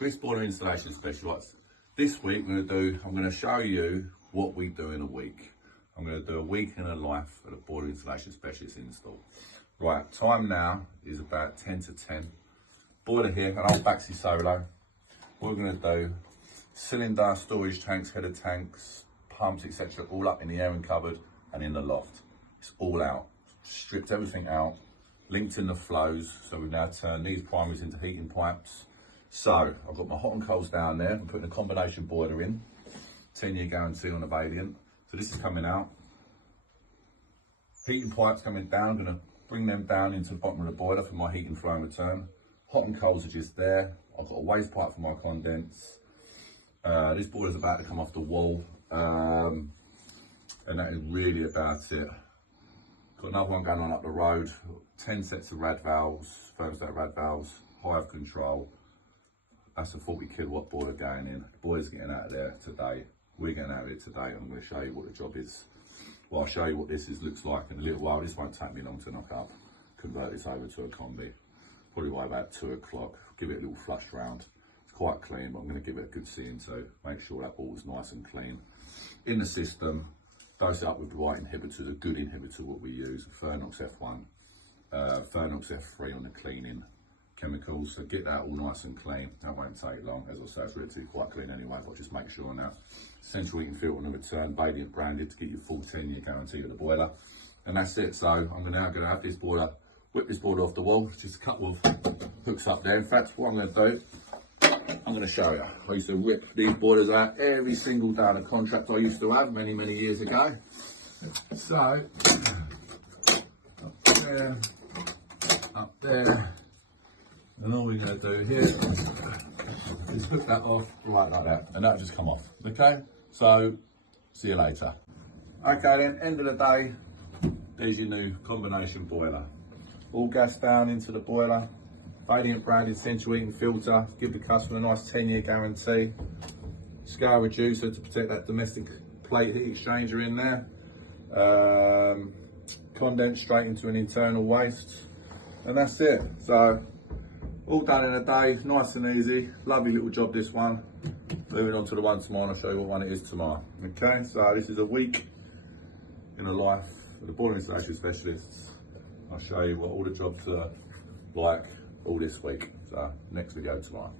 Chris, boiler installation specialist. This week I'm going to show you what we do in a week. I'm going to do a week in the life of a boiler installation specialist install. Right, time now is about 10 to 10. Boiler here, an old Baxi Solo. What we're going to do, cylinder, storage tanks, header tanks, pumps, etc. all up in the airing cupboard and in the loft. It's all out, stripped everything out, linked in the flows. So we've now turned these primaries into heating pipes. So I've got my hot and colds down there. I'm putting a combination boiler in, 10-year guarantee on a Vaillant. So this is coming out. Heating pipes coming down. I'm going to bring them down into the bottom of the boiler for my heating flow and return. Hot and colds are just there. I've got a waste pipe for my condense. This boiler's about to come off the wall. And that is really about it. Got another one going on up the road. 10 sets of rad valves, thermostat rad valves, Hive control. That's a 40 kilowatt boiler going in. The boiler's getting out of there today. We're getting out of it today. I'm going to show you what the job is. Well, I'll show you what this looks like in a little while. This won't take me long to knock up. Convert this over to a combi. Probably by about 2 o'clock. Give it a little flush round. It's quite clean, but I'm going to give it a good seeing too. Make sure that ball's nice and clean. In the system, dose it up with the right inhibitors, a good inhibitor what we use, Fernox F1, Fernox F3 on the cleaning chemicals. So get that all nice and clean. That won't take long. As I say, it's really quite clean anyway, but just make sure now. Central heating filter on the return, Vaillant branded to get you full 10-year guarantee with the boiler. And that's it. So I'm now going to have this boiler, whip this boiler off the wall. Just a couple of hooks up there. In fact, what I'm going to do, I'm going to show you. I used to rip these boilers out every single day on a contract I used to have many, many years ago. So, up there, and all we're going to do here is hook that off right like that, and that'll just come off. Okay, so see you later. Okay then, end of the day, there's your new combination boiler. All gas down into the boiler. Vaillant branded central heating filter, give the customer a nice 10-year guarantee. Scale reducer to protect that domestic plate heat exchanger in there. Condense straight into an internal waste. And that's it. So, all done in a day, nice and easy. Lovely little job this one. Moving on to the one tomorrow, and I'll show you what one it is tomorrow. Okay, so this is a week in the life of the boiler installation specialists. I'll show you what all the jobs are like all this week. So next video tomorrow.